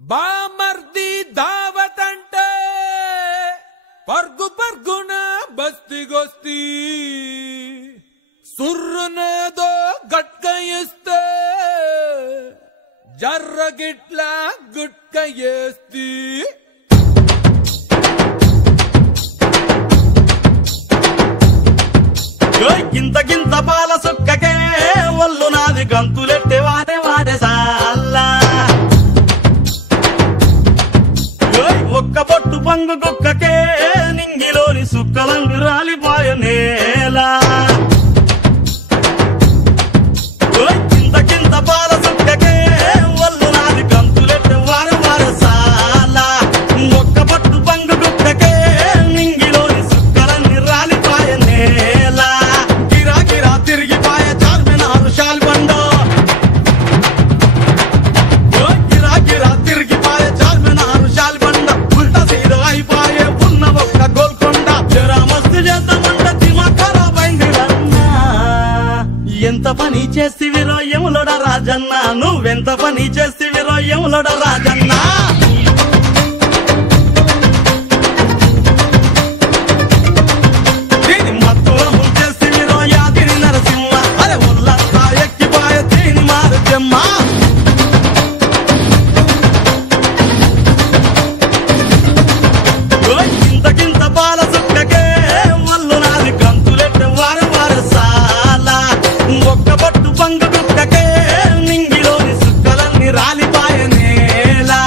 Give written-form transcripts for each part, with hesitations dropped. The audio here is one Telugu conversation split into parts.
బామర్ది దావతంటే పర్గు పర్గున బస్తిగొస్తి సుర్రునేదో గట్క ఇస్తే జర్రగిట్ల గుట్క ఏస్తి గింత గింత పాల సుక్కకే ఒళ్ళు నాది గంతులెట్టే వాడే వాడే సాల్లా ఒక్క పొట్టు పంగు కుక్కకే నింగిలోని సుక్కలంగు రాలిపోయ నేలా గింత గింత పాల సుక్కకే ఒళ్ళు నాది గంతులెట్టే వాడే వాడే సాల్లా ఒక్క పొట్టు పంగు కుక్కకే నింగిలోని సుక్కలన్నీ రాలిపోయ నేలా ఎంత పని చేస్తివిరో యములోడ రాజన్న నువ్వెంత పని చేస్తివిరో యములోడ రాజన్న మత్తురము చేస్తివిరో యాదిరి నరసింహ అరే ఒళ్ళంతా ఎక్కిపోయే తీని మారు జమ్మ గింత గింత పాల సుక్కకే ఒళ్ళు నాది గంతులెట్టే వారు వారు సాలా ఒక్క పట్టు పంగు కుక్కకే నింగిలోని సుక్కలన్నీ రాలిపాయ నేలా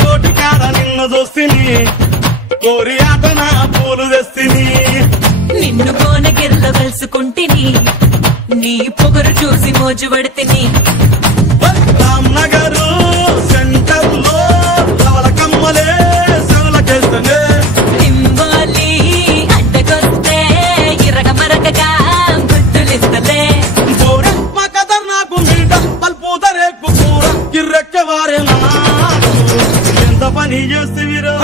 కోటి కాడ నిన్ను చూస్తిని కోరి ఆట నా పూలు తెస్తిని నిన్ను కోనగిల్ల కలుసుకుంటిని నీ పొగరు చూసి మోజు పడితిని రామ్నగరు సెంటర్ లో రవల కమ్మలే సెవలకేస్తనే నింబాలి అడ్డకొస్తే ఇరగ మరగగా గుర్తులిస్తలే మా కదర్ నాకు మీట పల్పూదరేకు కూర కిర్రెక్కే వారేనా ఎంత పని చేస్తివిరో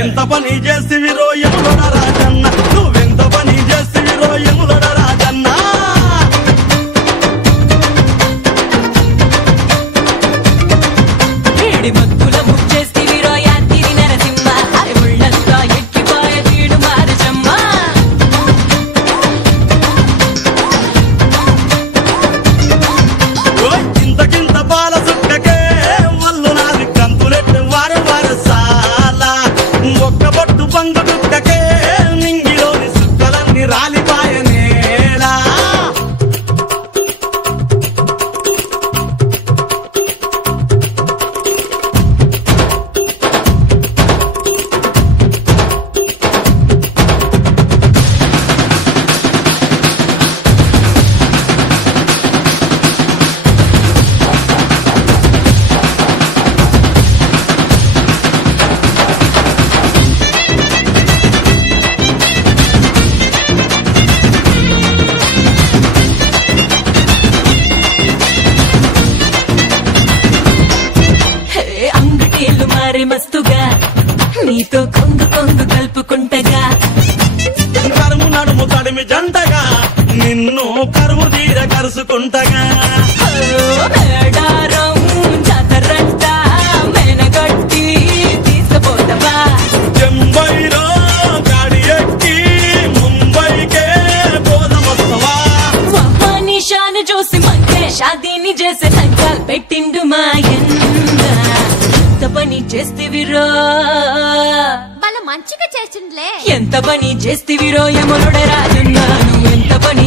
ఎంత పని చేస్తివిరో యములోడ రాజన్న నువ్వెంత పని చేస్తివిరో యములోడ రాజన్న వేడి మత్తుల ముచ్చేస్తివిరో యాదిరి నరసింహ అరే ఉళ్ళంతా ఎక్కిపోయ తీడు మారచమ్మ గింత గింత పాల సుక్కకే ఒళ్ళు నాది గంతులెట్టే వారు వారు సాలా ఒక్క పట్టు పంగు కుక్కకే నింగిలోని సుక్కలన్నీ రాలిపాయ నేలా అంగటేలు మారే మస్తుగా నీతో కొంగు కొంగు కలుపుకుంటగా కరుము నడుము తడిమి జంటగా నిన్ను కరువు తీర కరుసుకుంటగా మేడారం జాతరంట మెనగట్టి తీసుకుపోతావా చెంబైలో గాడి ఎక్కి ముంబైకే పోదమొస్తవా నిషాను చూసి మంటే షాదీని చేసే సంకాల్ పెట్టిండు మాయన్న ఎంత పని చేస్తివిరో వాళ్ళ మంచిగా చేసిండ్లే ఎంత పని చేస్తివిరో యమునుడ రాజున్నా నువ్వెంత పని